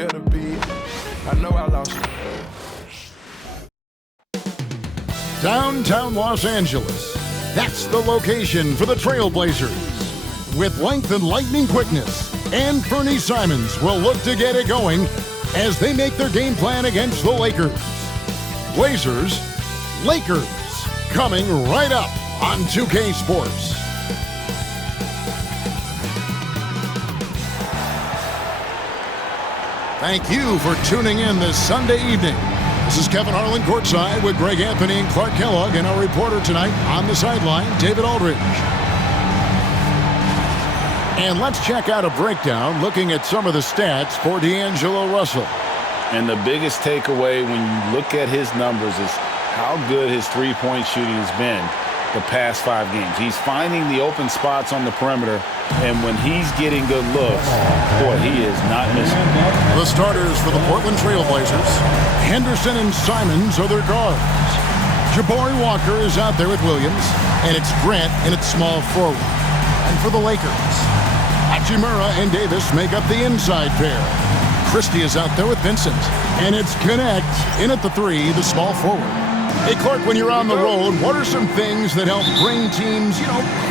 It'll be, I know I lost you. Downtown Los Angeles. That's the location for the Trailblazers. With length and lightning quickness, and Fernie Simons will look to get it going as they make their game plan against the Lakers. Blazers, Lakers, coming right up on 2K Sports. Thank you for tuning in this Sunday evening. This is Kevin Harlan courtside with Greg Anthony and Clark Kellogg, and our reporter tonight on the sideline, David Aldridge. And let's check out a breakdown looking at some of the stats for D'Angelo Russell. And the biggest takeaway when you look at his numbers is how good his three-point shooting has been the past 5 games. He's finding the open spots on the perimeter, and when he's getting good looks, boy, he is not missing. The starters for the Portland Trailblazers, Henderson and Simons are their guards. Jabari Walker is out there with Williams, and it's Grant in its small forward. And for the Lakers, Hachimura and Davis make up the inside pair. Christie is out there with Vincent, and it's Connect in at the 3, the small forward. Hey, Clark, when you're on the road, what are some things that help bring teams,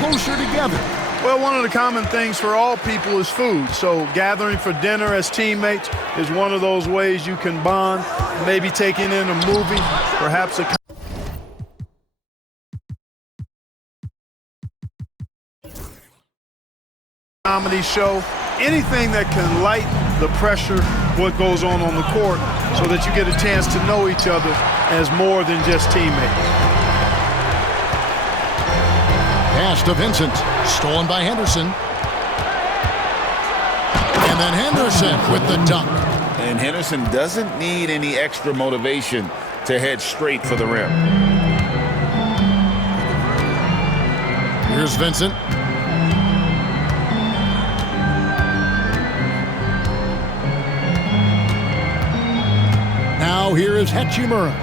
closer together? Well, one of the common things for all people is food. So gathering for dinner as teammates is one of those ways you can bond. Maybe taking in a movie, perhaps a comedy show, anything that can lighten the pressure, what goes on the court, so that you get a chance to know each other as more than just teammates. Pass to Vincent, stolen by Henderson. And then Henderson with the dunk. And Henderson doesn't need any extra motivation to head straight for the rim. Here's Vincent. Now here is Hachimura.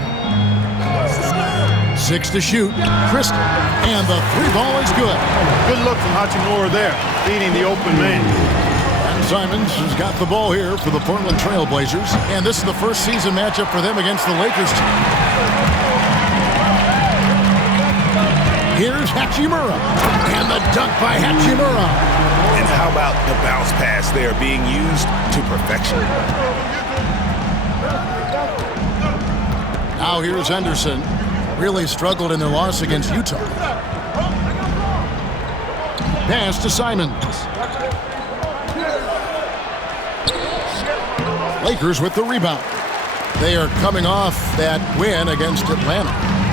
6 to shoot. Christie. And the 3 ball is good. Good look from Hachimura there, feeding the open man. And Simons has got the ball here for the Portland Trailblazers. And this is the first season matchup for them against the Lakers team. Here's Hachimura. And the dunk by Hachimura. And how about the bounce pass there being used to perfection? Now here's Henderson. Really struggled in their loss against Utah. Pass to Simons. Lakers with the rebound. They are coming off that win against Atlanta.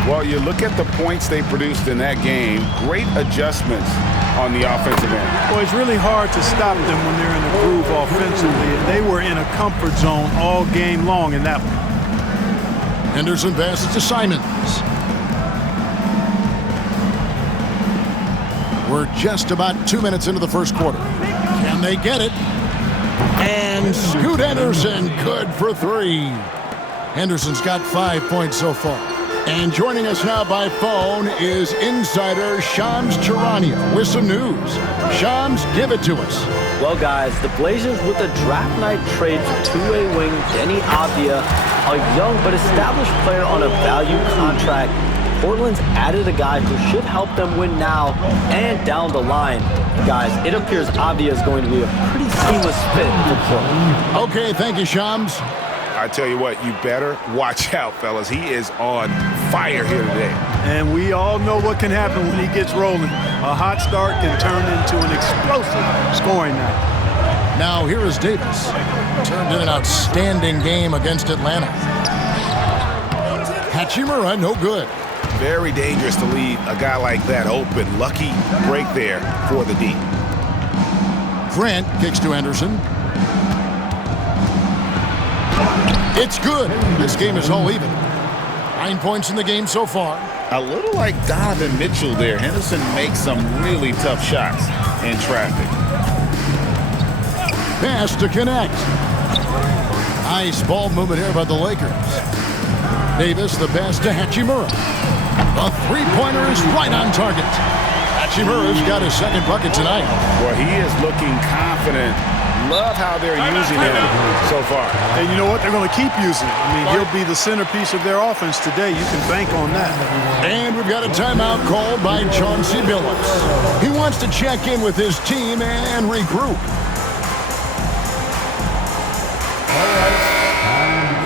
Well, you look at the points they produced in that game, great adjustments on the offensive end. Well, it's really hard to stop them when they're in a groove offensively, and they were in a comfort zone all game long in that one. Henderson passes to Simons. We're just about 2 minutes into the first quarter. Can they get it? And Scoot Henderson, good for 3. Henderson's got 5 points so far. And joining us now by phone is insider Shams Charania with some news. Shams, give it to us. Well, guys, the Blazers with a draft night trade for two-way wing Denny Avdia, a young but established player on a value contract. Portland's added a guy who should help them win now and down the line. Guys, it appears Avdia is going to be a pretty seamless fit for Portland. Okay, thank you, Shams. I tell you what, you better watch out, fellas. He is on fire here today. And we all know what can happen when he gets rolling. A hot start can turn into an explosive scoring night. Now here is Davis. Turned in an outstanding game against Atlanta. Hachimura, no good. Very dangerous to leave a guy like that open. Lucky break there for the D. Grant kicks to Henderson. It's good. This game is all even. 9 points in the game so far. A little like Donovan Mitchell there. Henderson makes some really tough shots in traffic. Pass to connect. Nice ball movement here by the Lakers. Davis, the pass to Hachimura. The three-pointer is right on target. Hachimura's got his second bucket tonight. Well, he is looking confident Love how they're using him so far. And you know what? They're going to keep using him. I mean, he'll be the centerpiece of their offense today. You can bank on that. And we've got a timeout called by Chauncey Billups. He wants to check in with his team and regroup.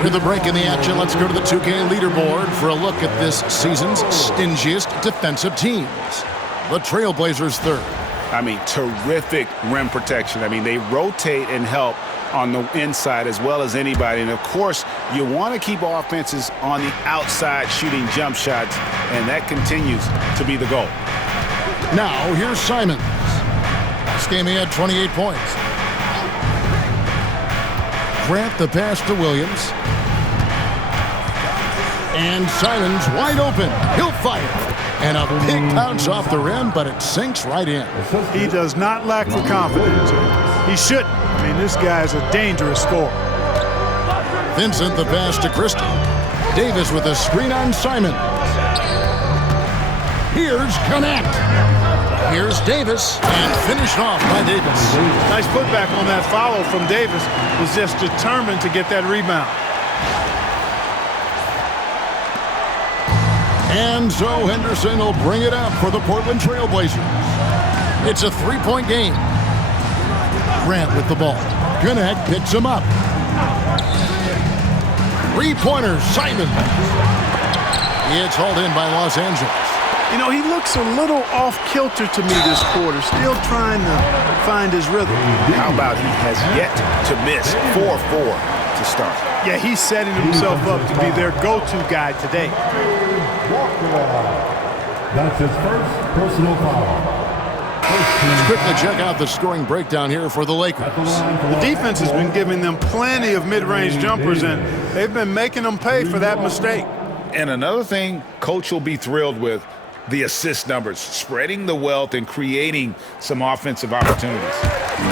With a break in the action, let's go to the 2K leaderboard for a look at this season's stingiest defensive teams. The Trailblazers third. I mean, terrific rim protection. I mean, they rotate and help on the inside as well as anybody. And, of course, you want to keep offenses on the outside shooting jump shots, and that continues to be the goal. Now, here's Simons. This game he had 28 points. Grant the pass to Williams. And Simons wide open. He'll fire. And a big bounce off the rim, but it sinks right in. He does not lack for confidence. He shouldn't. I mean, this guy is a dangerous scorer. Vincent the pass to Christie. Davis with a screen on Simons. Here's Connect. Here's Davis, and finished off by Davis. Nice putback on that follow from Davis. Was just determined to get that rebound. And so Henderson will bring it up for the Portland Trailblazers. It's a three-point game. Grant with the ball. Connect picks him up. Three-pointer, Simon. It's hauled in by Los Angeles. You know, he looks a little off-kilter to me this quarter, still trying to find his rhythm. How about he has yet to miss 4-4 to start? Yeah, he's setting himself up to be their go-to guy today. That's his first personal foul. Let's quickly check out the scoring breakdown here for the Lakers. The defense has been giving them plenty of mid-range jumpers, and they've been making them pay for that mistake. And another thing Coach will be thrilled with, the assist numbers, spreading the wealth and creating some offensive opportunities.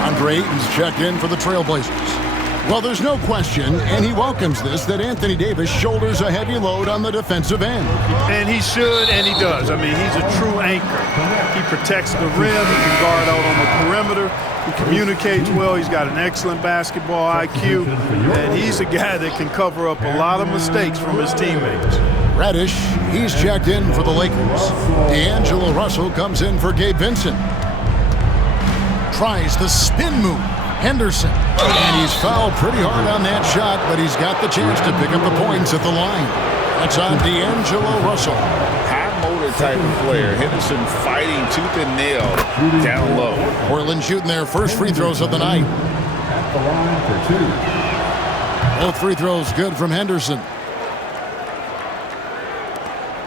Andre Ayton's checked in for the Trailblazers. Well, there's no question, and he welcomes this, that Anthony Davis shoulders a heavy load on the defensive end. And he should, and he does. I mean, he's a true anchor. He protects the rim. He can guard out on the perimeter. He communicates well. He's got an excellent basketball IQ. And he's a guy that can cover up a lot of mistakes from his teammates. Reddish, he's checked in for the Lakers. D'Angelo Russell comes in for Gabe Vincent. Tries the spin move. Henderson. And he's fouled pretty hard on that shot, but he's got the chance to pick up the points at the line. That's on D'Angelo Russell. High motor type of player. Henderson fighting tooth and nail down low. Portland shooting their first free throws of the night. At the line for 2. Both free throws good from Henderson.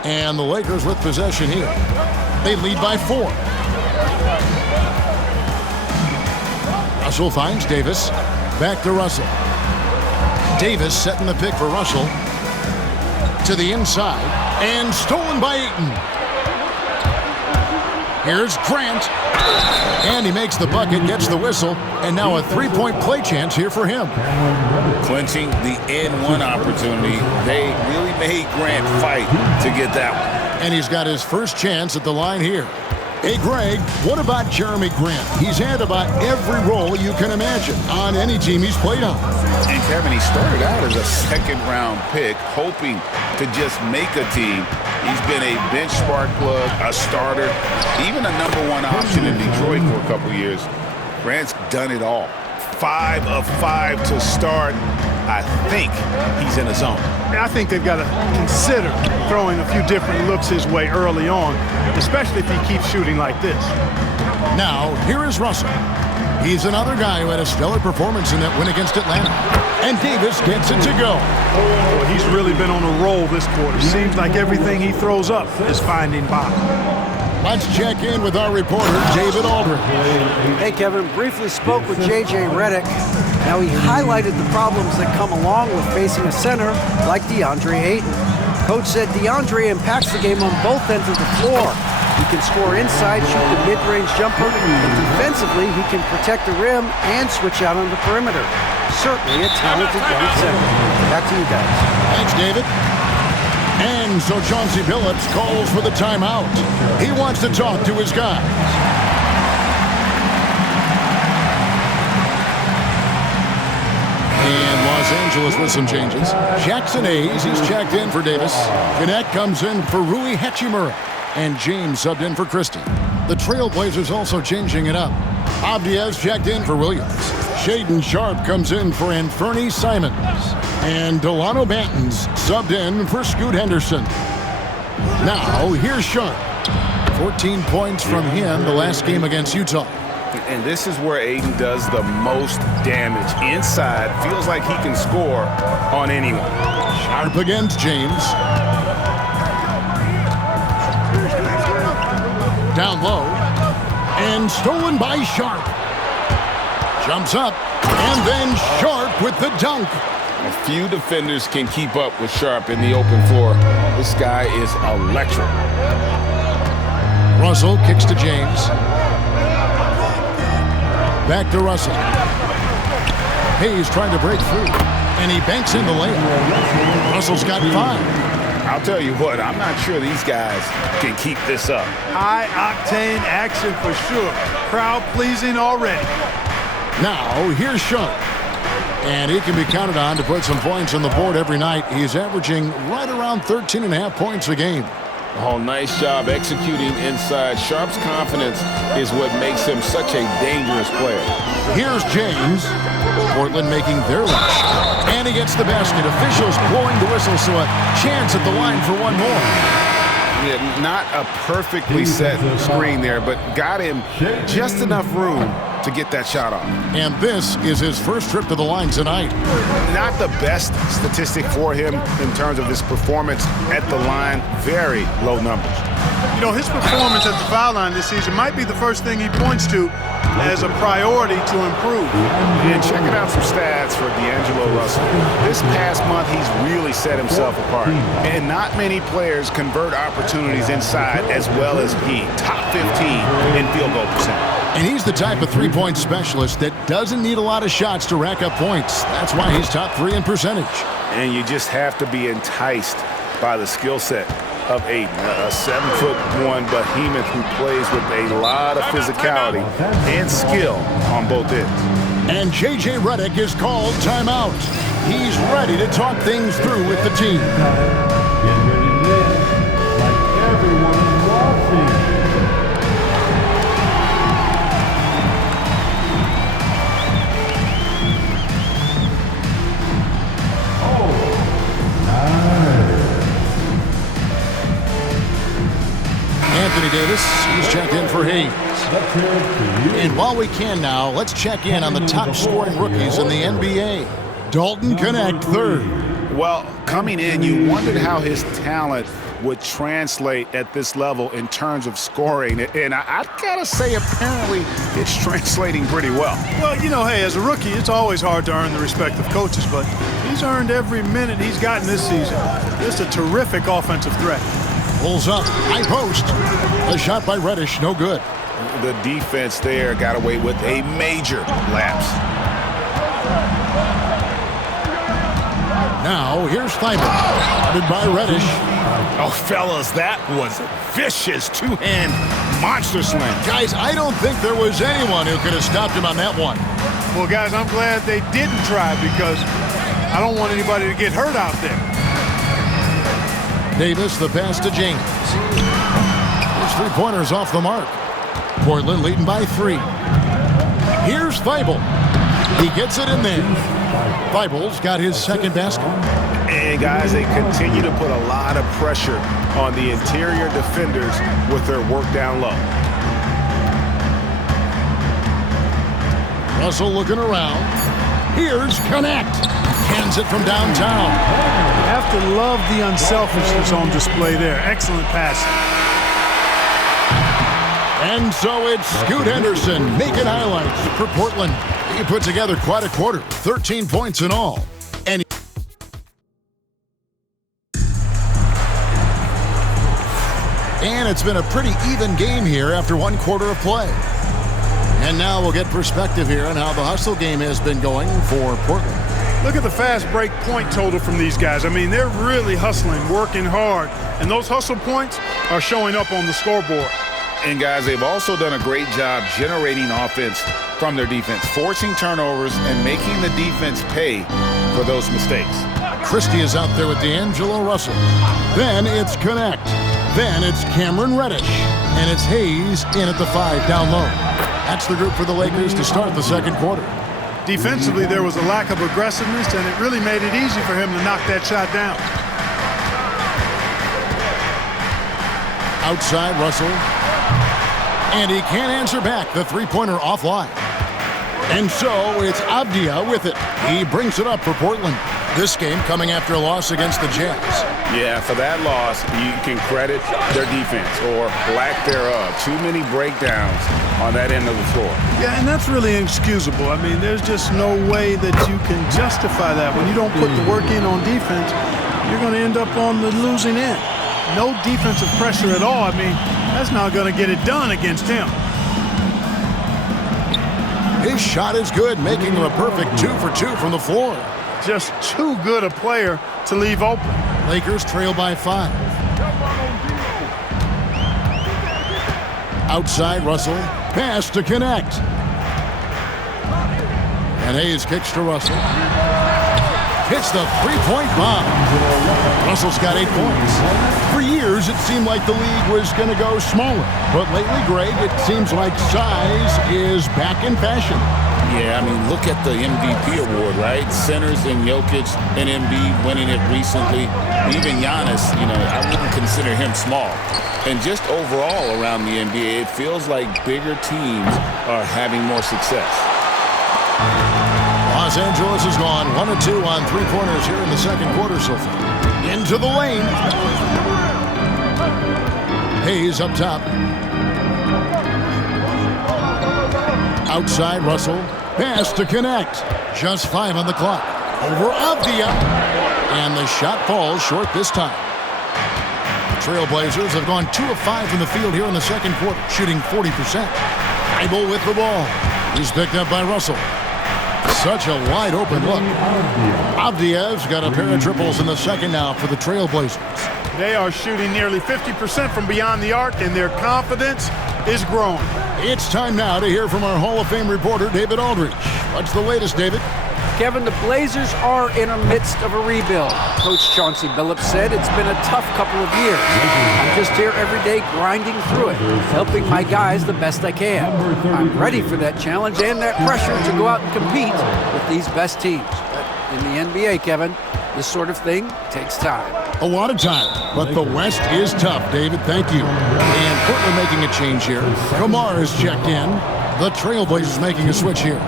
And the Lakers with possession here. They lead by 4. Russell finds Davis. Back to Russell. Davis setting the pick for Russell. To the inside. And stolen by Ayton. Here's Grant. And he makes the bucket, gets the whistle. And now a three-point play chance here for him. Clinching the N1 opportunity. They really made Grant fight to get that one. And he's got his first chance at the line here. Hey, Greg, what about Jeremy Grant? He's had about every role you can imagine on any team he's played on. And Kevin, he started out as a second-round pick, hoping to just make a team. He's been a bench spark plug, a starter, even a #1 option in Detroit for a couple years. Grant's done it all. 5 of 5 to start. I think he's in a zone. I think they've got to consider throwing a few different looks his way early on, especially if he keeps shooting like this. Now, here is Russell. He's another guy who had a stellar performance in that win against Atlanta. And Davis gets it to go. Well, he's really been on a roll this quarter. Seems like everything he throws up is finding bottom. Let's check in with our reporter, David Aldridge. Hey, Kevin. Briefly spoke with J.J. Redick. Now, he highlighted the problems that come along with facing a center like DeAndre Ayton. Coach said DeAndre impacts the game on both ends of the floor. He can score inside, shoot the mid-range jumper, and defensively, he can protect the rim and switch out on the perimeter. Certainly a talented young center. Back to you guys. Thanks, David. And so Chauncey Billups calls for the timeout. He wants to talk to his guys. Los Angeles with some changes. Jackson Hayes, he's checked in for Davis. Connect comes in for Rui Hachimura. And James subbed in for Christie. The Trailblazers also changing it up. Abdias checked in for Williams. Shaden Sharp comes in for Anferny Simons. And Delano Bantons subbed in for Scoot Henderson. Now, here's Sharp. 14 points from him the last game against Utah. And this is where Aiden does the most damage. Inside, feels like he can score on anyone. Sharp against James. Down low. And stolen by Sharp. Jumps up. And then Sharp with the dunk. A few defenders can keep up with Sharp in the open floor. This guy is electric. Russell kicks to James. Back to Russell. Hayes trying to break through. And he banks in the layup. Russell's got 5. I'll tell you what, I'm not sure these guys can keep this up. High-octane action for sure. Crowd-pleasing already. Now, here's Sharp. And he can be counted on to put some points on the board every night. He's averaging right around 13.5 points a game. Oh, nice job executing inside. Sharp's confidence is what makes him such a dangerous player. Here's James. Portland making their rush. And he gets the basket. Officials blowing the whistle, so a chance at the line for one more. Yeah, not a perfectly set screen there, but got him just enough room to get that shot off. And this is his first trip to the line tonight. Not the best statistic for him in terms of his performance at the line. Very low numbers. You know, his performance at the foul line this season might be the first thing he points to as a priority to improve. And checking out some stats for D'Angelo Russell. This past month, he's really set himself apart. And not many players convert opportunities inside as well as he. Top 15 in field goal percentage. And he's the type of three-point specialist that doesn't need a lot of shots to rack up points. That's why he's top 3 in percentage. And you just have to be enticed by the skill set of Aiden, a 7'1" behemoth who plays with a lot of physicality and skill on both ends. And J.J. Redick is called timeout. He's ready to talk things through with the team. Get ready to live like everyone watching. Anthony Davis, he's checked in for Hayes. And while we can now, let's check in on the top scoring rookies in the NBA. Dalton Connect, 3rd. Well, coming in, you wondered how his talent would translate at this level in terms of scoring. And I've got to say, apparently, it's translating pretty well. Well, you know, hey, as a rookie, it's always hard to earn the respect of coaches, but he's earned every minute he's gotten this season. Just a terrific offensive threat. Pulls up, high post. The shot by Reddish, no good. The defense there got away with a major lapse. Now, here's Thybulle. Headed by Reddish. Oh, fellas, that was a vicious two-hand monster slam. Guys, I don't think there was anyone who could have stopped him on that one. Well, guys, I'm glad they didn't try because I don't want anybody to get hurt out there. Davis, the pass to James. His three-pointers off the mark. Portland leading by 3. Here's Thybulle. He gets it in there. Thybulle's got his second basket. And, guys, they continue to put a lot of pressure on the interior defenders with their work down low. Russell looking around. Here's Connect. Hands it from downtown. You have to love the unselfishness on display there. Excellent pass. And so it's Scoot Henderson making highlights for Portland. He put together quite a quarter, 13 points in all. And it's been a pretty even game here after one quarter of play. And now we'll get perspective here on how the hustle game has been going for Portland. Look at the fast break point total from these guys. I mean, they're really hustling, working hard. And those hustle points are showing up on the scoreboard. And, guys, they've also done a great job generating offense from their defense, forcing turnovers and making the defense pay for those mistakes. Christie is out there with D'Angelo Russell. Then it's Connect. Then it's Cameron Reddish. And it's Hayes in at the 5 down low. That's the group for the Lakers to start the second quarter. Defensively, there was a lack of aggressiveness, and it really made it easy for him to knock that shot down. Outside Russell. And he can't answer back. The three-pointer offline. And so it's Avdia with it. He brings it up for Portland. This game coming after a loss against the Jazz. Yeah, for that loss, you can credit their defense or lack thereof. Too many breakdowns on that end of the floor. Yeah, and that's really inexcusable. I mean, there's just no way that you can justify that. When you don't put the work in on defense, you're going to end up on the losing end. No defensive pressure at all. I mean, that's not going to get it done against him. His shot is good, making him a perfect 2 for 2 from the floor. Just too good a player to leave open. Lakers trail by 5. Outside Russell, pass to Connect. And Hayes kicks to Russell. Hits the three-point bomb. Russell's got 8 points. For years, it seemed like the league was going to go smaller. But lately, Greg, it seems like size is back in fashion. Yeah, I mean, look at the MVP award, right? Centers and Jokic and Embiid winning it recently. Even Giannis, I wouldn't consider him small. And just overall around the NBA, it feels like bigger teams are having more success. Los Angeles has gone 1 of 2 on three-pointers here in the second quarter so far. Into the lane. Hayes up top. Outside Russell. Pass to Connect. Just 5 on the clock. Over Avdia. And the shot falls short this time. Trailblazers have gone 2 of 5 from the field here in the second quarter, shooting 40%. Thibault with the ball. He's picked up by Russell. Such a wide open look. Avdia's got a pair of triples in the second now for the Trailblazers. They are shooting nearly 50% from beyond the arc, and their confidence is growing. It's time now to hear from our Hall of Fame reporter, David Aldridge. What's the latest, David? Kevin, the Blazers are in the midst of a rebuild. Coach Chauncey Billups said it's been a tough couple of years. I'm just here every day grinding through it, helping my guys the best I can. I'm ready for that challenge and that pressure to go out and compete with these best teams. But in the NBA, Kevin, this sort of thing takes time. A lot of time, but the West is tough, David. Thank you. And Portland making a change here. Kamar is checked in. The Trailblazers making a switch here.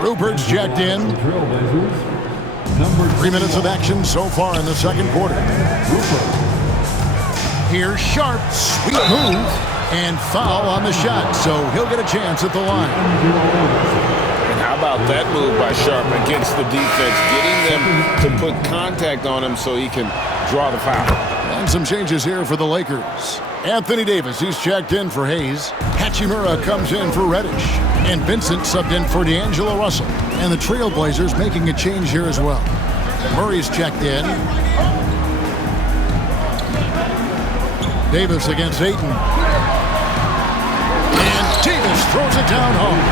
Rupert's checked in. 3 minutes of action so far in the second quarter. Here's Sharp, sweet move, and foul on the shot, so he'll get a chance at the line. And how about that move by Sharp against the defense, getting them to put contact on him so he can draw the foul. And some changes here for the Lakers. Anthony Davis, he's checked in for Hayes. Hachimura comes in for Reddish. And Vincent subbed in for D'Angelo Russell. And the Trailblazers making a change here as well. Murray's checked in. Davis against Ayton. And Davis throws it down home.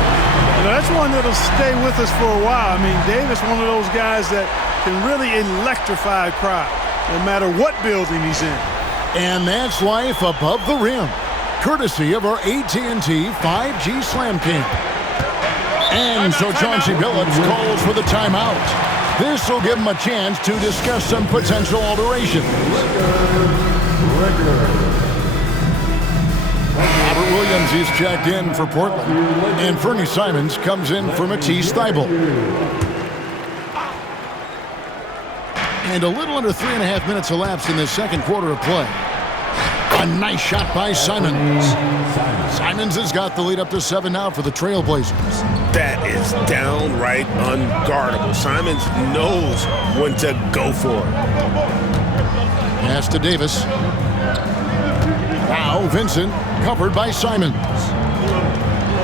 That's one that'll stay with us for a while. I mean, Davis, one of those guys that can really electrify a crowd, no matter what building he's in. And that's life above the rim, courtesy of our AT&T 5G Slam King. And so Chauncey Billups calls for the timeout. This will give him a chance to discuss some potential alterations. Robert Williams is checked in for Portland. And Fernie Simons comes in for Matisse Thybulle. And a little under 3.5 minutes elapsed in the second quarter of play. A nice shot by Simons. Simons has got the lead up to 7 now for the Trailblazers. That is downright unguardable. Simons knows when to go for it. Pass to Davis. Now Vincent covered by Simons.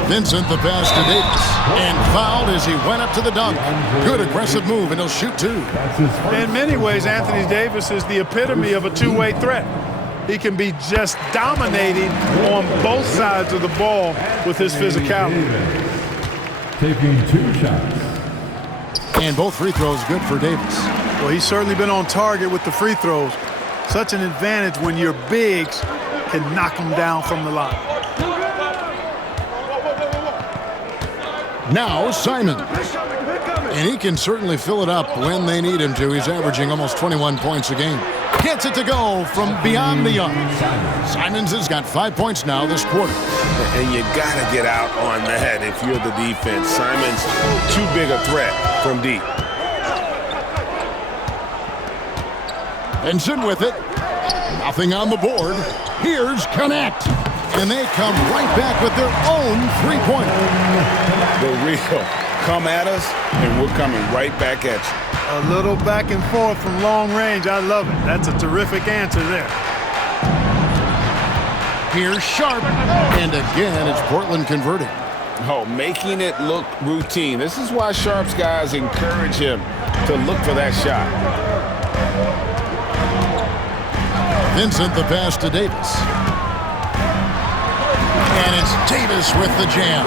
Vincent the pass to Davis. And fouled as he went up to the dunk. Good aggressive move, and he'll shoot 2. In many ways, Anthony Davis is the epitome of a two-way threat. He can be just dominating on both sides of the ball with his physicality. Taking 2 shots. And both free throws good for Davis. Well, he's certainly been on target with the free throws. Such an advantage when your bigs can knock them down from the line. Now Simons. And he can certainly fill it up when they need him to. He's averaging almost 21 points a game. Gets it to go from beyond the arc. Simons has got 5 points now this quarter. And you got to get out on that if you're the defense. Simons, too big a threat from deep. Benson with it. Nothing on the board. Here's Connect. And they come right back with their own three-pointer. The real come at us, and we're coming right back at you. A little back and forth from long range. I love it. That's a terrific answer there. Here's Sharp. And again, it's Portland converting. Oh, making it look routine. This is why Sharp's guys encourage him to look for that shot. Vincent the pass to Davis. And it's Davis with the jam.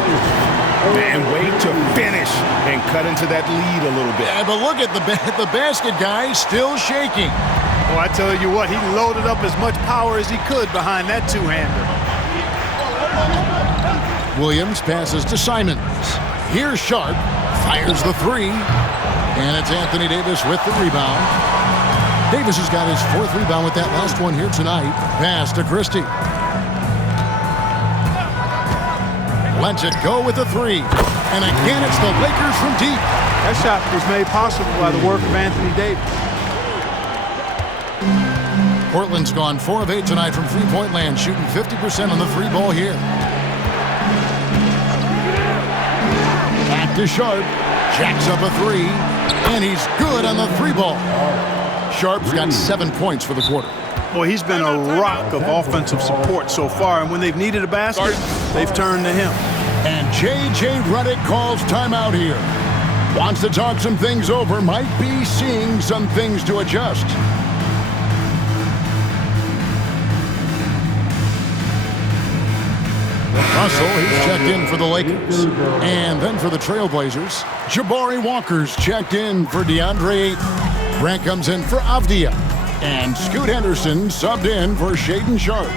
And wait to finish and cut into that lead a little bit. Yeah, but look at the basket guy still shaking. Oh, I tell you what, he loaded up as much power as he could behind that two-hander. Williams passes to Simons. Here's Sharp. Fires the three. And it's Anthony Davis with the rebound. Davis has got his fourth rebound with that last one here tonight. Pass to Christie. Lets it go with the three. And again, it's the Lakers from deep. That shot was made possible by the work of Anthony Davis. Portland's gone 4 of 8 tonight from three-point land, shooting 50% on the three ball here. Back to Sharp. Jacks up a three. And he's good on the three ball. Sharp's got 7 points for the quarter. Boy, he's been a rock of offensive support so far, and when they've needed a basket, they've turned to him. And J.J. Redick calls timeout here. Wants to talk some things over, might be seeing some things to adjust. Russell, he's checked in for the Lakers. And then for the Trailblazers, Jabari Walker's checked in for DeAndre Ayton. Grant comes in for Avdia. And Scoot Henderson subbed in for Shaedon Sharp.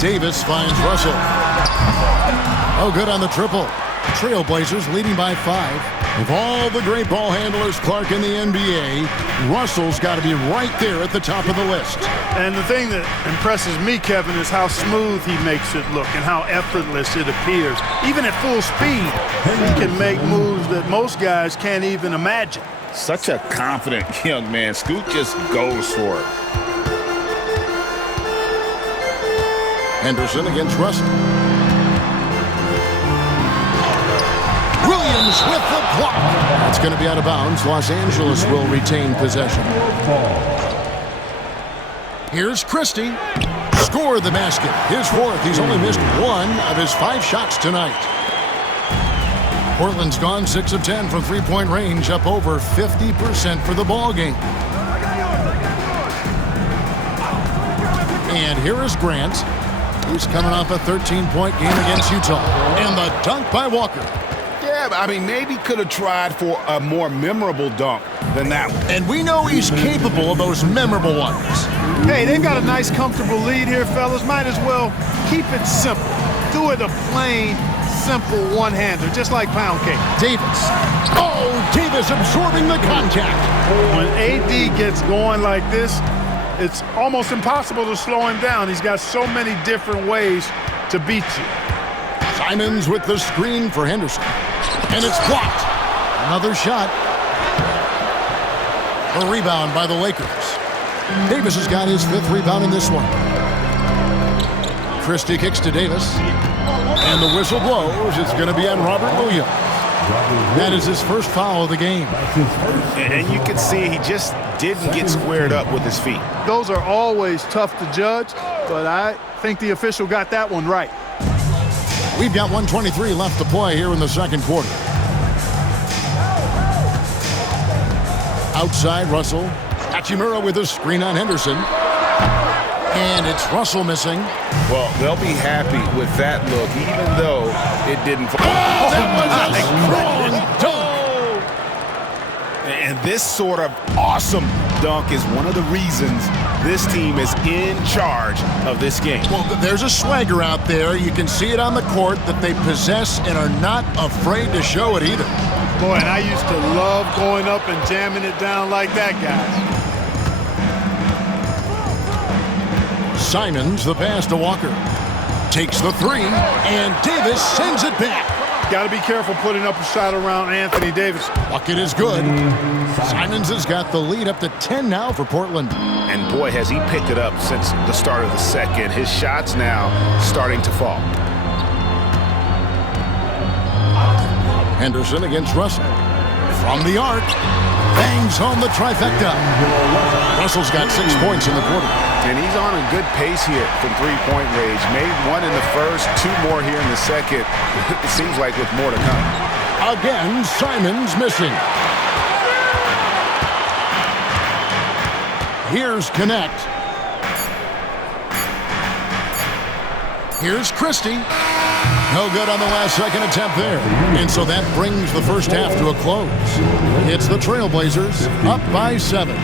Davis finds Russell. Oh, good on the triple. Trailblazers leading by 5. Of all the great ball handlers, Clark, in the NBA, Russell's got to be right there at the top of the list. And the thing that impresses me, Kevin, is how smooth he makes it look and how effortless it appears. Even at full speed, he can make moves that most guys can't even imagine. Such a confident young man. Scoot just goes for it. Henderson against Russell. Williams with the block. It's going to be out of bounds. Los Angeles will retain possession. Here's Christie. Score the basket. His fourth. He's only missed 1 of his 5 shots tonight. Portland's gone 6 of 10 from three-point range, up over 50% for the ball game. And here is Grant. He's coming off a 13-point game against Utah. And the dunk by Walker. Yeah, I mean, maybe could have tried for a more memorable dunk than that one. And we know he's capable of those memorable ones. Hey, they've got a nice, comfortable lead here, fellas. Might as well keep it simple. Do it a plain, simple one-hander, just like pound cake. Davis. Oh, Davis absorbing the contact. When AD gets going like this, it's almost impossible to slow him down. He's got so many different ways to beat you. Simons with the screen for Henderson. And it's blocked. Another shot. A rebound by the Lakers. Davis has got his 5th rebound in this one. Christie kicks to Davis. And the whistle blows. It's going to be on Robert Williams. That is his first foul of the game. And you can see he just didn't get squared up with his feet. Those are always tough to judge, but I think the official got that one right. We've got 1:23 left to play here in the second quarter. Outside, Russell. Hachimura with a screen on Henderson. And it's Russell missing. Well, they'll be happy with that look, even though it didn't fall. Oh, that was a strong dunk. And this sort of awesome dunk is one of the reasons this team is in charge of this game. Well, there's a swagger out there. You can see it on the court that they possess and are not afraid to show it either. Boy, and I used to love going up and jamming it down like that, guys. Simons, the pass to Walker. Takes the three, and Davis sends it back. Got to be careful putting up a shot around Anthony Davis. Bucket is good. Simons has got the lead up to 10 now for Portland. And boy, has he picked it up since the start of the second. His shots now starting to fall. Henderson against Russell. From the arc, bangs home the trifecta. Russell's got 6 points in the quarter. And he's on a good pace here from three-point range. Made one in the first, 2 more here in the second. It seems like with more to come. Again, Simons missing. Here's Connect. Here's Christie. No good on the last second attempt there. And so that brings the first half to a close. It's the Trailblazers up by 7.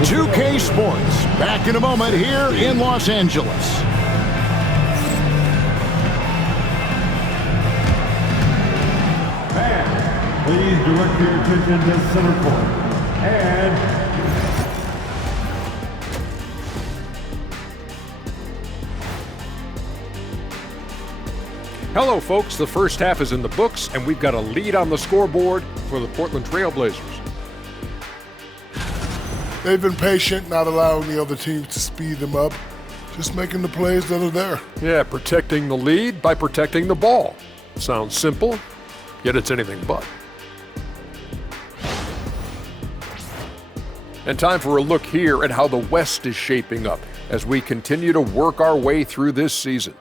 2K Sports back in a moment here in Los Angeles. And please direct your attention to center court. And hello, folks. The first half is in the books, and we've got a lead on the scoreboard for the Portland Trailblazers. They've been patient, not allowing the other teams to speed them up, just making the plays that are there. Yeah, protecting the lead by protecting the ball. Sounds simple, yet it's anything but. And time for a look here at how the West is shaping up as we continue to work our way through this season.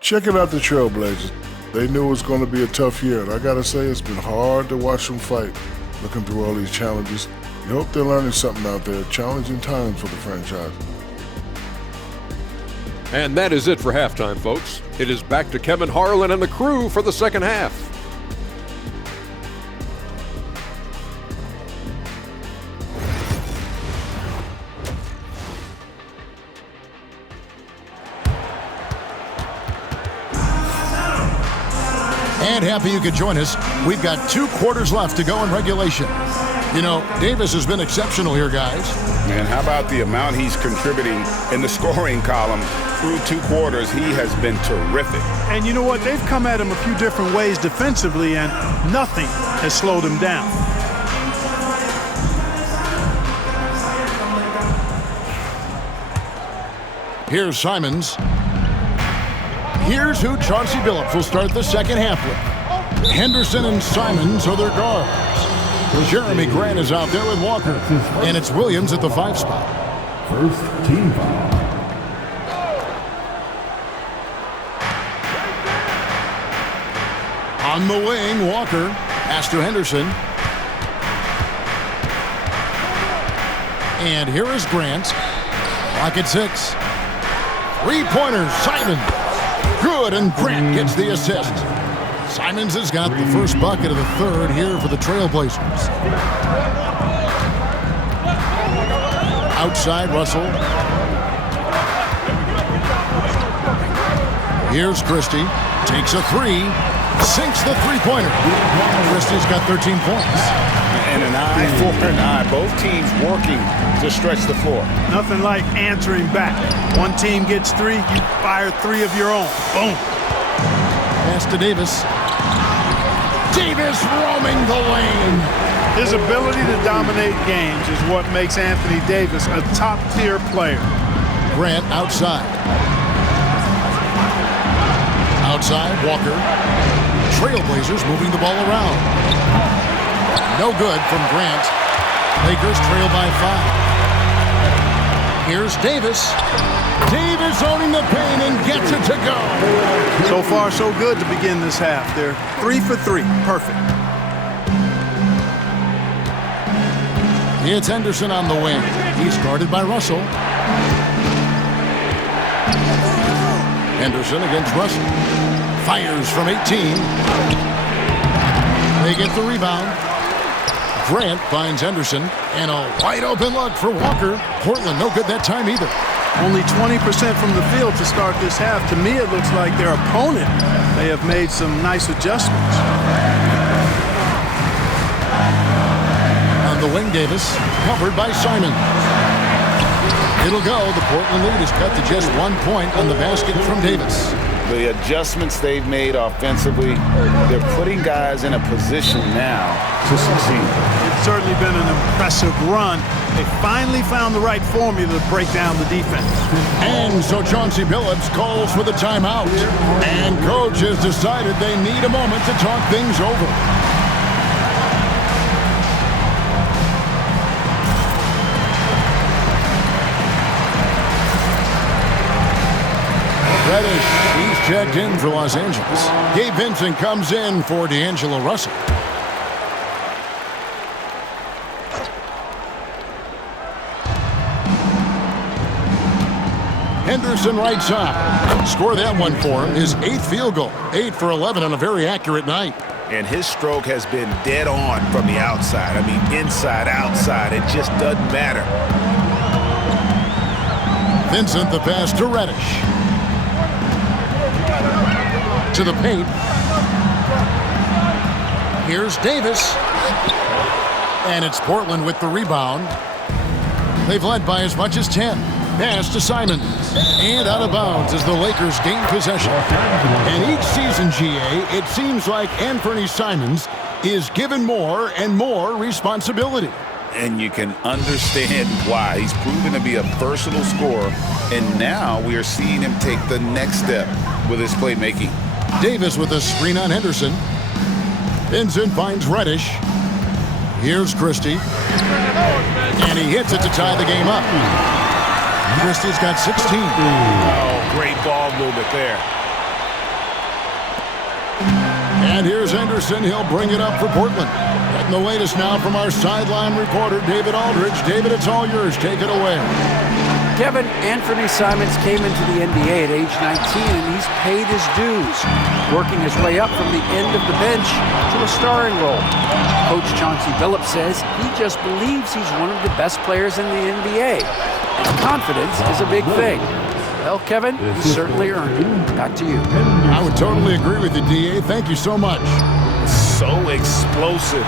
Checking out the Trailblazers. They knew it was going to be a tough year, and I got to say it's been hard to watch them fight, looking through all these challenges. You hope they're learning something out there. Challenging times for the franchise. And that is it for halftime, folks. It is back to Kevin Harlan and the crew for the second half. And happy you could join us. We've got 2 quarters left to go in regulation. You know, Davis has been exceptional here, guys. And how about the amount he's contributing in the scoring column through 2 quarters? He has been terrific. And you know what? They've come at him a few different ways defensively, and nothing has slowed him down. Here's Simons. Here's who Chauncey Billups will start the second half with. Henderson and Simons are their guards. Jeremy Grant is out there with Walker. And it's Williams at the 5 spot. first team foul. On the wing, Walker. Pass to Henderson. And here is Grant. Clock at 6. 3-pointers, Simons. Good, and Grant gets the assist. Simons has got the first bucket of the third here for the Trailblazers. Outside, Russell. Here's Christie. Takes a 3. Sinks the 3-pointer. Christie's got 13 points. And an eye for an eye. Both teams working to stretch the floor. Nothing like answering back. One team gets 3, you fire 3 of your own. Boom. Pass to Davis. Davis roaming the lane. His ability to dominate games is what makes Anthony Davis a top-tier player. Grant outside. Outside, Walker. Trailblazers moving the ball around. No good from Grant. Lakers trail by 5. Here's Davis. Davis owning the paint and gets it to go. So far, so good to begin this half. They're 3 for 3. Perfect. It's Henderson on the wing. He's guarded by Russell. Henderson against Russell. Fires from 18. They get the rebound. Grant finds Henderson, and a wide open look for Walker. Portland no good that time either. Only 20% from the field to start this half. To me, it looks like their opponent may have made some nice adjustments. On the wing, Davis, covered by Simon. It'll go. The Portland lead is cut to just 1 point on the basket from Davis. The adjustments they've made offensively, they're putting guys in a position now to succeed. It's certainly been an impressive run. They finally found the right formula to break down the defense. And so Chauncey Billups calls for the timeout. And coach has decided they need a moment to talk things over. Reddish, he's checked in for Los Angeles. Gabe Vincent comes in for D'Angelo Russell. Henderson right side. Score that one for him. His 8th field goal. 8 for 11 on a very accurate night. And his stroke has been dead on from the outside. I mean, inside, outside. It just doesn't matter. Vincent the pass to Reddish. To the paint. Here's Davis. And it's Portland with the rebound. They've led by as much as 10. Pass to Simons. And out of bounds as the Lakers gain possession. And each season, GA, it seems like Anthony Simons is given more and more responsibility. And you can understand why. He's proven to be a versatile scorer. And now we are seeing him take the next step with his playmaking. Davis with a screen on Henderson. Vincent finds Reddish. Here's Christie. And he hits it to tie the game up. Christie's got 16. Oh, great ball movement there. And here's Henderson. He'll bring it up for Portland. Getting the latest now from our sideline reporter, David Aldridge. David, it's all yours. Take it away. Kevin, Anthony Simons came into the NBA at age 19, and he's paid his dues, working his way up from the end of the bench to a starring role. Coach Chauncey Billups says he just believes he's one of the best players in the NBA. And confidence is a big thing. Well, Kevin, he certainly earned it. Back to you. I would totally agree with you, DA. Thank you so much. So explosive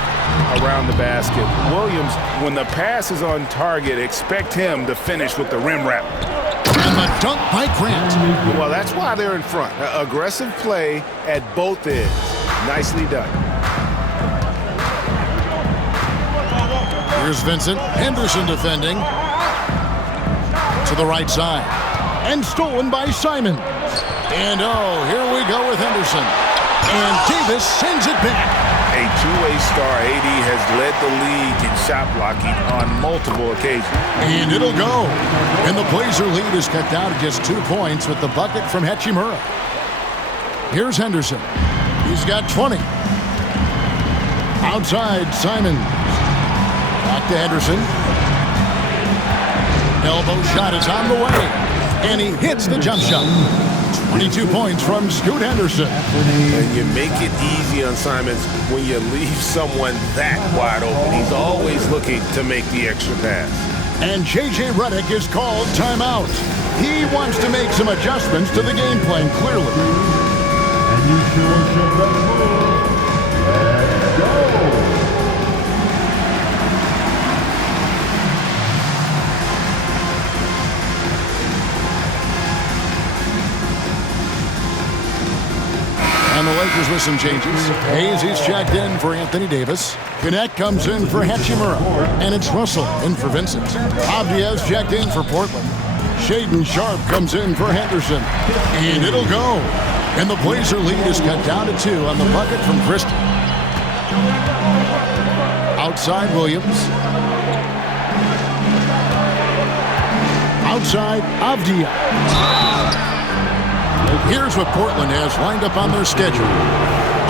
around the basket. Williams, when the pass is on target, expect him to finish with the rim wrap. And the dunk by Grant. Well, that's why they're in front. Aggressive play at both ends. Nicely done. Here's Vincent. Henderson defending. To the right side. And stolen by Simon. And oh, here we go with Henderson. And Davis sends it back. A two-way star, AD has led the league in shot blocking on multiple occasions. And it'll go. And the Blazer lead is cut down to just 2 points with the bucket from Hachimura. Here's Henderson. He's got 20. Outside, Simons. Back to Henderson. Elbow shot is on the way. And he hits the jump shot. 22 points from Scoot Henderson. And you make it easy on Simons when you leave someone that wide open. He's always looking to make the extra pass. And J.J. Redick is called timeout. He wants to make some adjustments to the game plan, clearly. And you sure should let move. Let's go. And the Lakers with some changes. Hayes, he's checked in for Anthony Davis. Connect comes in for Hachimura. And it's Russell in for Vincent. Abdiaz checked in for Portland. Shaden Sharp comes in for Henderson. And it'll go. And the Blazer lead is cut down to 2 on the bucket from Christie. Outside Williams. Outside Abdiaz. Here's what Portland has lined up on their schedule.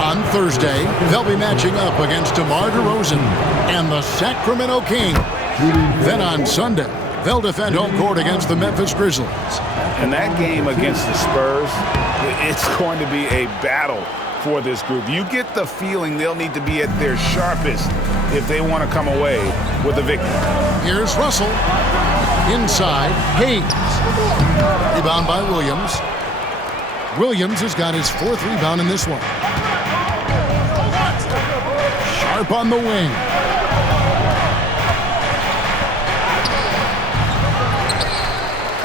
On Thursday, they'll be matching up against DeMar DeRozan and the Sacramento Kings. Then on Sunday, they'll defend home court against the Memphis Grizzlies. And that game against the Spurs, it's going to be a battle for this group. You get the feeling they'll need to be at their sharpest if they want to come away with a victory. Here's Russell. Inside, Hayes. Rebound by Williams. Williams has got his 4th rebound in this one. Sharp on the wing.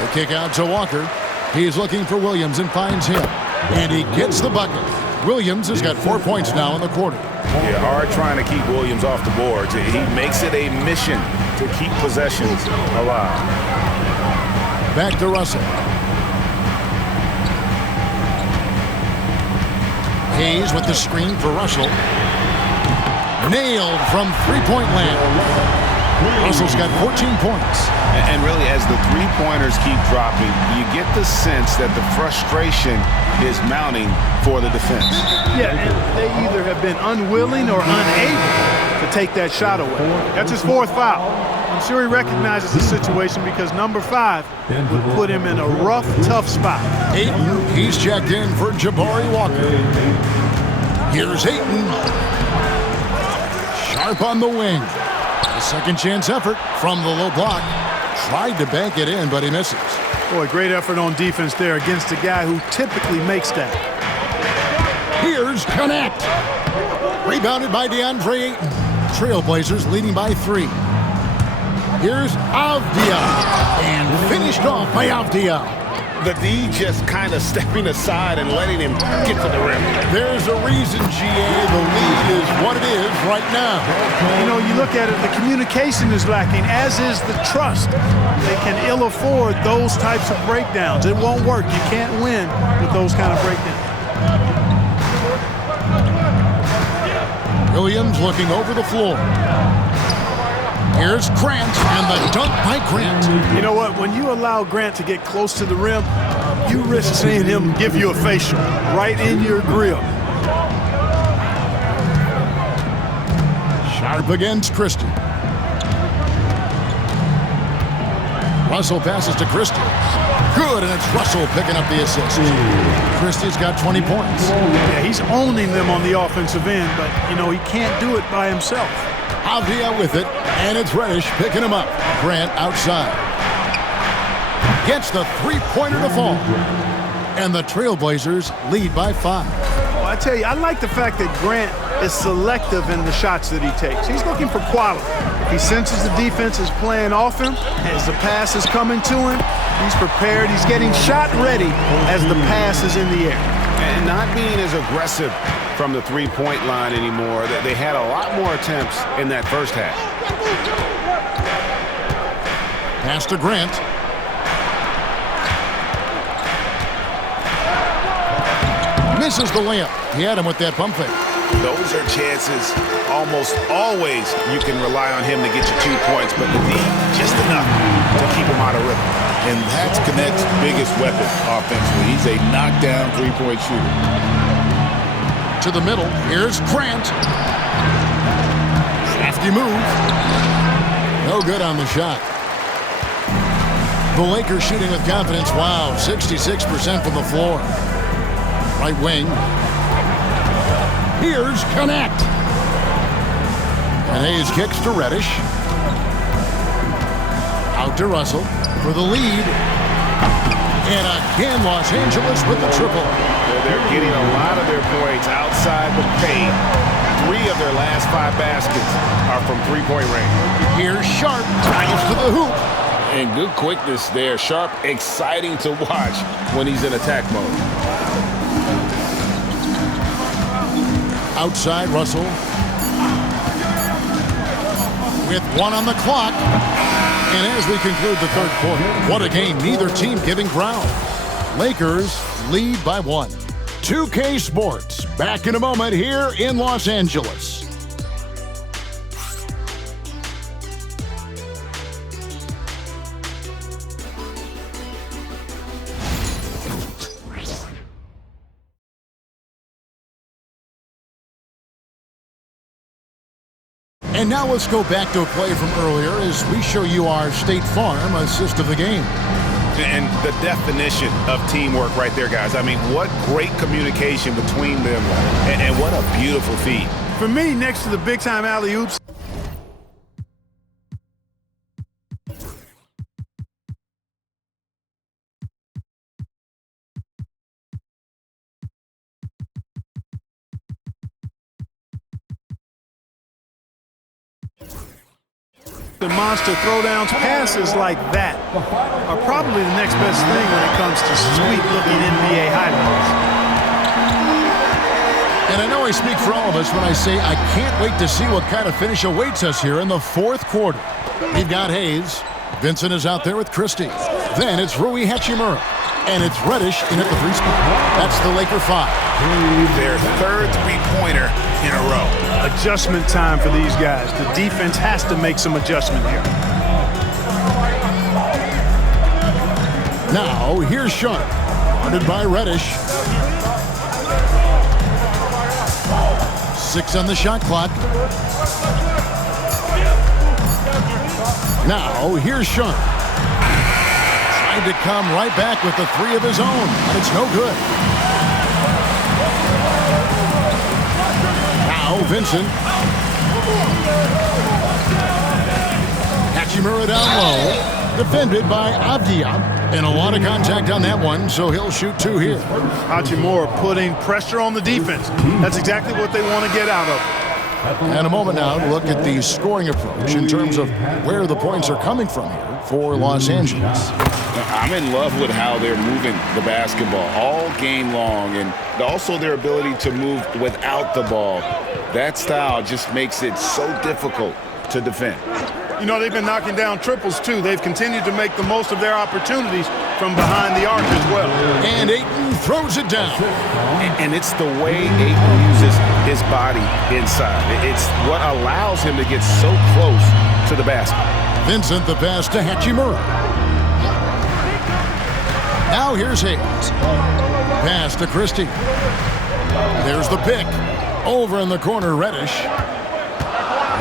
The kick out to Walker. He's looking for Williams and finds him. And he gets the bucket. Williams has got 4 points now in the quarter. Yeah, hard trying to keep Williams off the boards. He makes it a mission to keep possessions alive. Back to Russell. Hayes with the screen for Russell. Nailed from three-point land. Russell's got 14 points. And really, as the three-pointers keep dropping, you get the sense that the frustration is mounting for the defense. Yeah, and they either have been unwilling or unable to take that shot away. That's his 4th foul. I'm sure he recognizes the situation because number 5 would put him in a rough, tough spot. Ayton, he's checked in for Jabari Walker. Here's Ayton. Sharp on the wing. A second chance effort from the low block. Tried to bank it in, but he misses. Boy, great effort on defense there against a guy who typically makes that. Here's Connect. Rebounded by DeAndre Ayton. Trailblazers leading by 3. Here's Avdia. And finished off by Avdia. The D just kind of stepping aside and letting him get to the rim. There's a reason, GA. The lead is what it is right now. You know, you look at it, the communication is lacking, as is the trust. They can ill afford those types of breakdowns. It won't work. You can't win with those kind of breakdowns. Williams looking over the floor. Here's Grant, and the dunk by Grant. You know what? When you allow Grant to get close to the rim, you risk seeing him give you a facial right in your grill. Sharp against Christie. Russell passes to Christie. Good, and it's Russell picking up the assist. Christie's got 20 points. Yeah, he's owning them on the offensive end, but, you know, he can't do it by himself. Avdia with it, and it's Reddish picking him up. Grant outside. Gets the three-pointer to fall. And the Trailblazers lead by 5. Well, I tell you, I like the fact that Grant is selective in the shots that he takes. He's looking for quality. He senses the defense is playing off him. As the pass is coming to him, he's prepared. He's getting shot ready as the pass is in the air. And not being as aggressive from the three-point line anymore. They had a lot more attempts in that first half. Pass to Grant. Misses the layup. He had him with that pump fake. Those are chances almost always you can rely on him to get you 2 points, but the D just enough to keep him out of rhythm. And that's Connect's biggest weapon offensively. He's a knockdown three-point shooter. To the middle. Here's Grant. Crafty move. No good on the shot. The Lakers shooting with confidence. Wow, 66% from the floor. Right wing. Here's Connect. And Hayes kicks to Reddish. Out to Russell for the lead. And again, Los Angeles with the triple. They're getting a lot of their points outside the paint. 3 of their last 5 baskets are from three-point range. Here's Sharp. Drives to the hoop. And good quickness there. Sharp, exciting to watch when he's in attack mode. Outside, Russell. With 1 on the clock. And as we conclude the third quarter, what a game. Neither team giving ground. Lakers lead by 1. 2K Sports, back in a moment here in Los Angeles. And now let's go back to a play from earlier as we show you our State Farm assist of the game. And the definition of teamwork right there, guys. I mean, what great communication between them, and what a beautiful feed. For me, next to the big-time alley-oops, the monster throwdowns, passes like that are probably the next best thing when it comes to sweet-looking NBA highlights. And I know I speak for all of us when I say I can't wait to see what kind of finish awaits us here in the fourth quarter. We've got Hayes. Vincent is out there with Christie. Then it's Rui Hachimura. And it's Reddish in at the 3 spot. That's the Laker 5. Their third three-pointer in a row. Adjustment time for these guys. The defense has to make some adjustment here. Now, here's Sharp. Guarded by Reddish. 6 on the shot clock. Now, here's Sharp. Tried to come right back with the 3 of his own, and it's no good. Now, Vincent. Hachimura down low. Defended by Avdia. And a lot of contact on that one, so he'll shoot 2 here. Hachimura putting pressure on the defense. That's exactly what they want to get out of it. And a moment now to look at the scoring approach in terms of where the points are coming from here for Los Angeles. I'm in love with how they're moving the basketball all game long, and also their ability to move without the ball. That style just makes it so difficult to defend. You know, they've been knocking down triples, too. They've continued to make the most of their opportunities from behind the arc as well. And Ayton throws it down. And it's the way Ayton uses his body inside. It's what allows him to get so close to the basket. Vincent the pass to Hachimura. Now here's Hayes. Pass to Christie. There's the pick. Over in the corner, Reddish.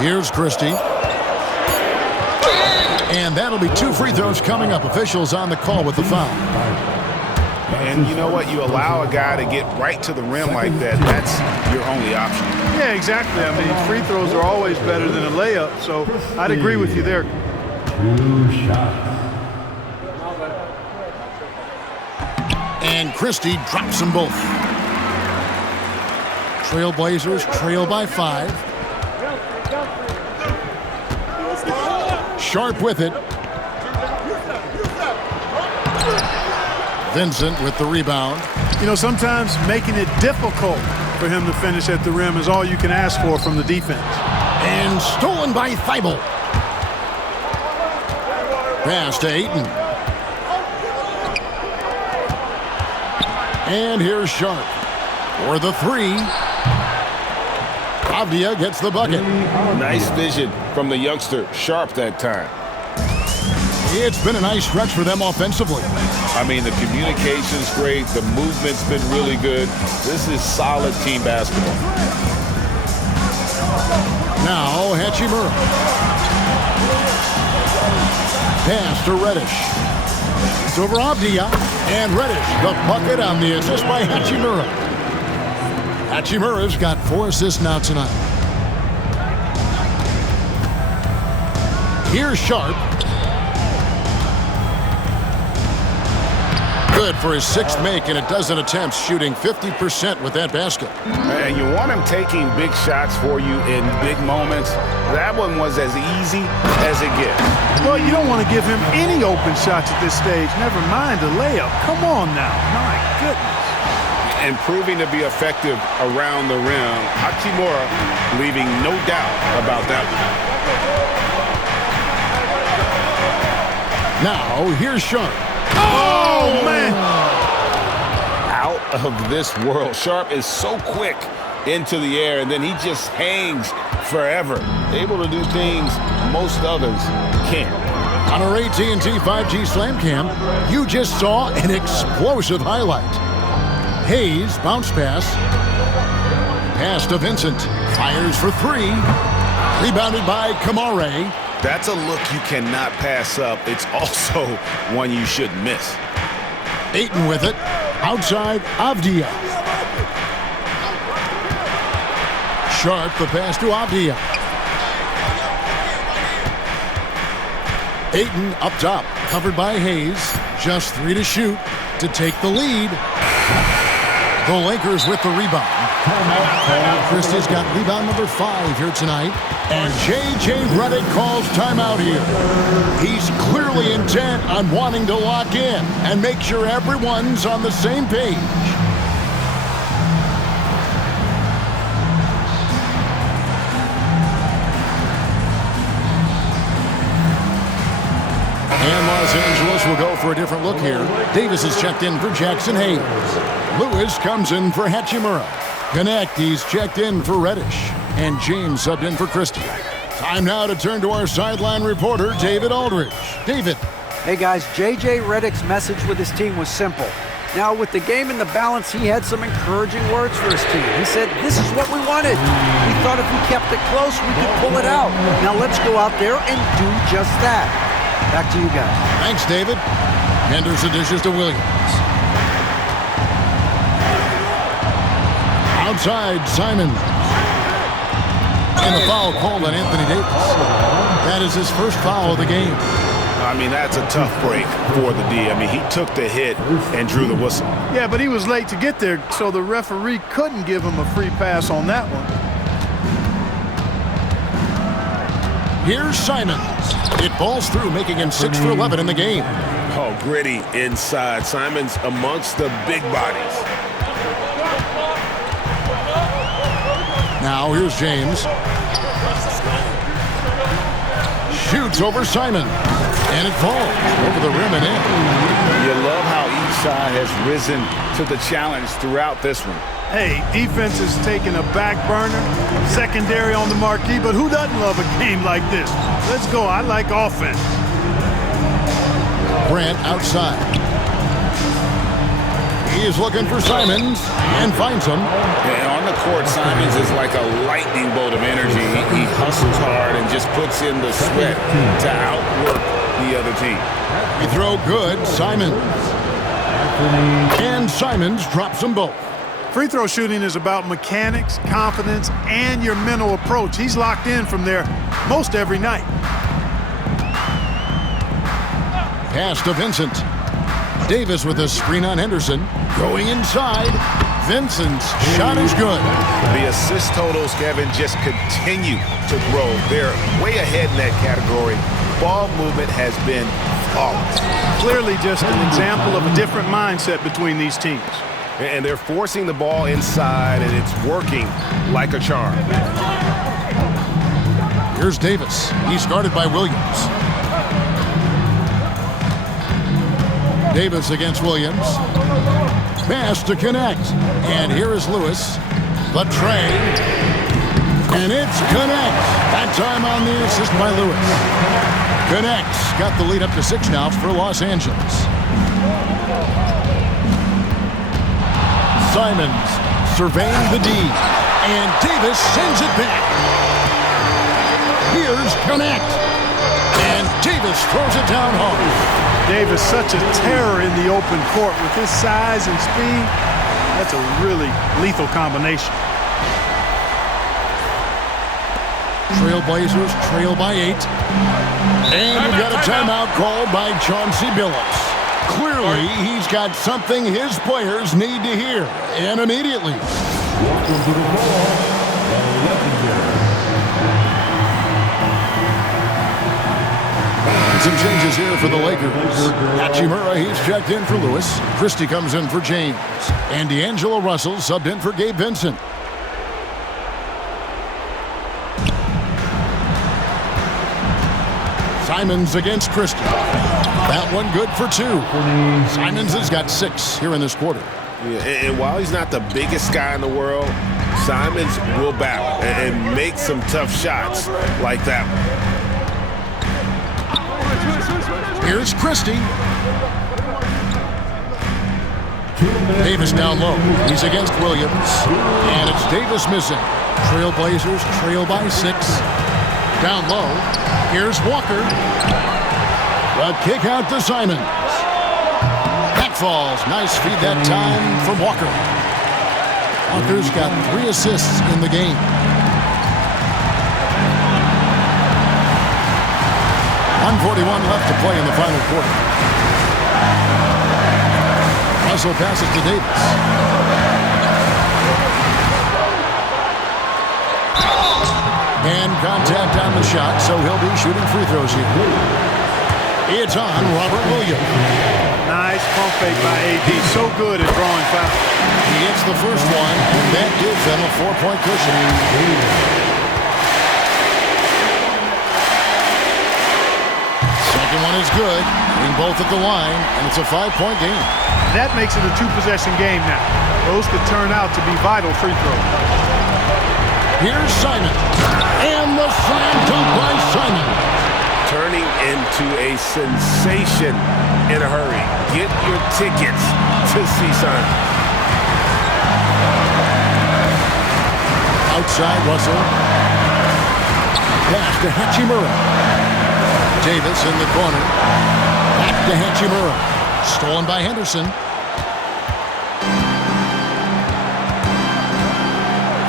Here's Christie. And that'll be 2 free throws coming up. Officials on the call with the foul. And you know what? You allow a guy to get right to the rim like that. That's your only option. Yeah, exactly. I mean, free throws are always better than a layup, so I'd agree with you there. 2 shots. And Christie drops them both. Trailblazers trail by 5. Sharp with it. Vincent with the rebound. You know, sometimes making it difficult for him to finish at the rim is all you can ask for from the defense. And stolen by Thibault. Pass to Ayton. And here's Sharp for the 3. Avdia gets the bucket. Nice vision from the youngster, Sharp, that time. It's been a nice stretch for them offensively. I mean, the communication's great. The movement's been really good. This is solid team basketball. Now, Hachimura. Pass to Reddish. It's over Avdia. And Reddish, the bucket on the assist by Hachimura. Hachimura's got 4 assists now tonight. Here's Sharp. Good for his 6th make and a dozen attempts, shooting 50% with that basket. And you want him taking big shots for you in big moments. That one was as easy as it gets. Well, you don't want to give him any open shots at this stage, never mind a layup. Come on now. My goodness. And proving to be effective around the rim. Hachimura leaving no doubt about that one. Now, here's Sharp. Oh, man! Out of this world. Sharp is so quick into the air, and then he just hangs forever. Able to do things most others can't. On our AT&T 5G Slam Cam, you just saw an explosive highlight. Hayes, bounce pass. Pass to Vincent. Fires for 3. Rebounded by Kamare. That's a look you cannot pass up. It's also one you shouldn't miss. Ayton with it. Outside, Avdia. Sharp, the pass to Avdia. Ayton up top, covered by Hayes. Just 3 to shoot to take the lead. The Lakers with the rebound. Christie's got rebound number 5 here tonight. And J.J. Redick calls timeout here. He's clearly intent on wanting to lock in and make sure everyone's on the same page. And Los Angeles will go for a different look here. Davis is checked in for Jackson Hayes. Lewis comes in for Hachimura. Connect, he's checked in for Reddish. And James subbed in for Christie. Time now to turn to our sideline reporter, David Aldridge. David. Hey guys, J.J. Redick's message with his team was simple. Now with the game in the balance, he had some encouraging words for his team. He said, this is what we wanted. We thought if we kept it close, we could pull it out. Now let's go out there and do just that. Back to you guys. Thanks, David. Henderson dishes to Williams. Outside, Simon. And a foul called on Anthony Davis. That is his first foul of the game. I mean, that's a tough break for the D. I mean, he took the hit and drew the whistle. Yeah, but he was late to get there, so the referee couldn't give him a free pass on that one. Here's Simons. It balls through, making him 6 for 11 in the game. Oh, gritty inside. Simons amongst the big bodies. Now here's James. Shoots over Simon. And it falls over the rim and in. You love how each side has risen to the challenge throughout this one. Hey, defense is taking a back burner, secondary on the marquee, but who doesn't love a game like this? Let's go. I like offense. Grant outside. He is looking for Simons and finds him. And on the court, Simons is like a lightning bolt of energy. He hustles hard and just puts in the sweat to outwork the other team. We throw good, Simons. And Simons drops them both. Free throw shooting is about mechanics, confidence, and your mental approach. He's locked in from there most every night. Pass to Vincent. Davis with a screen on Henderson. Going inside. Vincent's shot is good. The assist totals, Kevin, just continue to grow. They're way ahead in that category. Ball movement has been flawless. Clearly just an example of a different mindset between these teams. And they're forcing the ball inside, and it's working like a charm. Here's Davis. He's guarded by Williams. Davis against Williams. Pass to connect. And here is Lewis. The tray. And it's connect. That time on the assist by Lewis. Connects. Got the lead up to 6 now for Los Angeles. Simons surveying the D. And Davis sends it back. Here's connect. And Davis throws it down hard. Davis, such a terror in the open court with his size and speed. That's a really lethal combination. Trailblazers trail by 8. And we've got a timeout called by Chauncey Billups. Clearly, he's got something his players need to hear, and immediately. Welcome to the ball, the legendary. Some changes here for the Lakers. Hachimura, he's checked in for Lewis. Christie comes in for James. And D'Angelo Russell subbed in for Gabe Vincent. Simons against Christie. That one good for 2. Simons has got 6 here in this quarter. Yeah, and while he's not the biggest guy in the world, Simons will battle and make some tough shots like that one. Here's Christie. Davis down low. He's against Williams. And it's Davis missing. Trailblazers trail by 6. Down low. Here's Walker. The kick out to Simons. Back falls. Nice feed that time from Walker. Walker's got 3 assists in the game. 1:41 left to play in the final quarter. Russell passes to Davis. And contact on the shot, so he'll be shooting free throws here. It's on Robert Williams. Nice pump fake by AD. So good at drawing fouls. He gets the first one, and that gives them a 4-point cushion. Second one is good. Getting both at the line, and it's a 5-point game. That makes it a 2-possession game now. Those could turn out to be vital free throws. Here's Simon. And the slam dunk by Simon. Turning into a sensation in a hurry. Get your tickets to see Simon. Outside Russell. Pass to Hachimura. Davis in the corner. Back to Hachimura. Stolen by Henderson.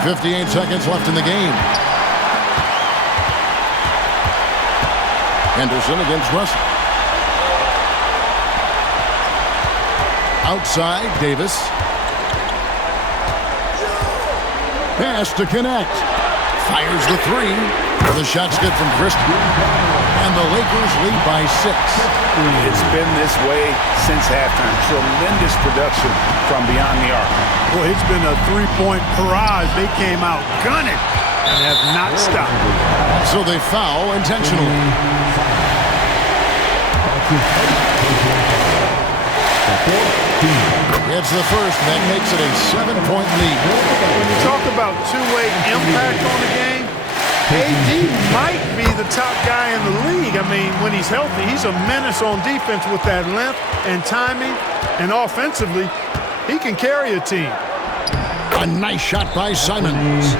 58 seconds left in the game. Henderson against Russell. Outside, Davis. Pass to connect. Fires the 3. The shot's good from Christie. And the Lakers lead by 6. It's been this way since halftime. Tremendous production from beyond the arc. Boy, it's been a 3-point barrage. They came out gunning and have not stopped. So they foul intentionally. It's the first. That makes it a 7-point lead. When you talk about two-way impact on the game, AD might be the top guy in the league. I mean, when he's healthy, he's a menace on defense with that length and timing. And offensively, he can carry a team. A nice shot by Simons.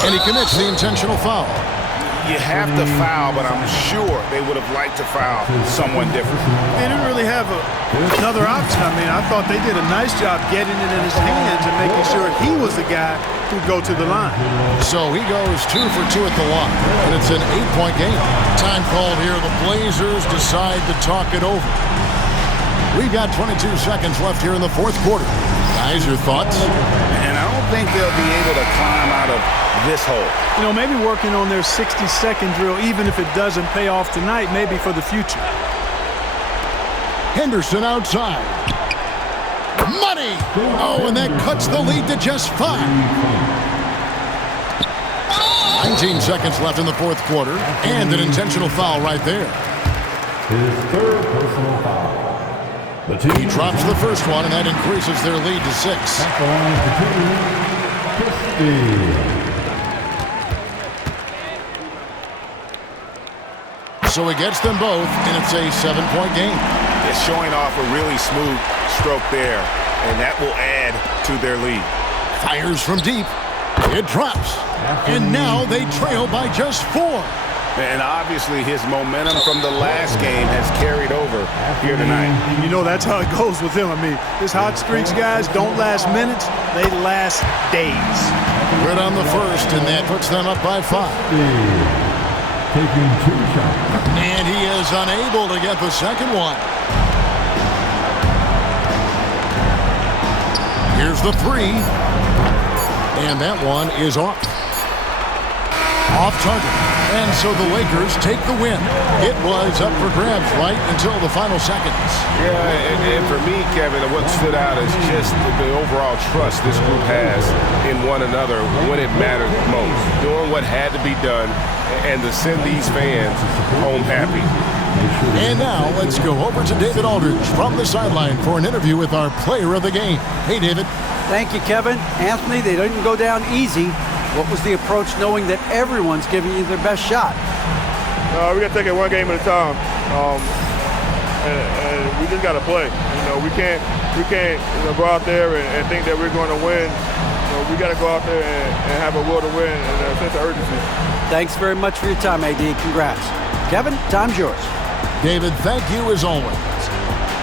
And he commits the intentional foul. You have to foul, but I'm sure they would have liked to foul someone different. They didn't really have another option. I mean, I thought they did a nice job getting it in his hands and making sure he was the guy who'd go to the line. So he goes 2 for 2 at the line, and it's an 8-point game. Time called here. The Blazers decide to talk it over. We've got 22 seconds left here in the fourth quarter. Guys, your thoughts? And I don't think they'll be able to climb out of this hole. You know, maybe working on their 60-second drill, even if it doesn't pay off tonight, maybe for the future. Henderson outside. Money! Oh, and that cuts the lead to just 5. 19 seconds left in the fourth quarter, and an intentional foul right there. His third personal foul. He drops the first one, and that increases their lead to 6. So he gets them both, and it's a 7-point game. It's showing off a really smooth stroke there, and that will add to their lead. Fires from deep. It drops. And now they trail by just 4. And obviously his momentum from the last game has carried over here tonight. And you know, that's how it goes with him. I mean, his hot streaks, guys, don't last minutes. They last days. Good on the first, and that puts them up by 5. Taking 2 shots. And he is unable to get the second one. Here's the 3. And that one is off. Off target. And so the Lakers take the win. It was up for grabs right until the final seconds. Yeah, and for me, Kevin, what stood out is just the overall trust this group has in one another when it mattered most. Doing what had to be done and to send these fans home happy. And now let's go over to David Aldridge from the sideline for an interview with our player of the game. Hey, David. Thank you, Kevin. Anthony, they didn't go down easy. What was the approach knowing that everyone's giving you their best shot? We got to take it one game at a time, and we just got to play. You know, we can't go out there and think that we're going to win we got to go out there and have a will to win and a sense of urgency. Thanks very much for your time, AD. Congrats. Kevin, time's yours. David, thank you as always.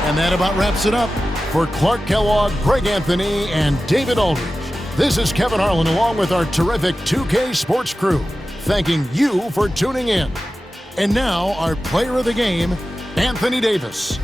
And that about wraps it up. For Clark Kellogg, Greg Anthony, and David Aldridge, this is Kevin Harlan along with our terrific 2K Sports crew, thanking you for tuning in. And now, our player of the game, Anthony Davis.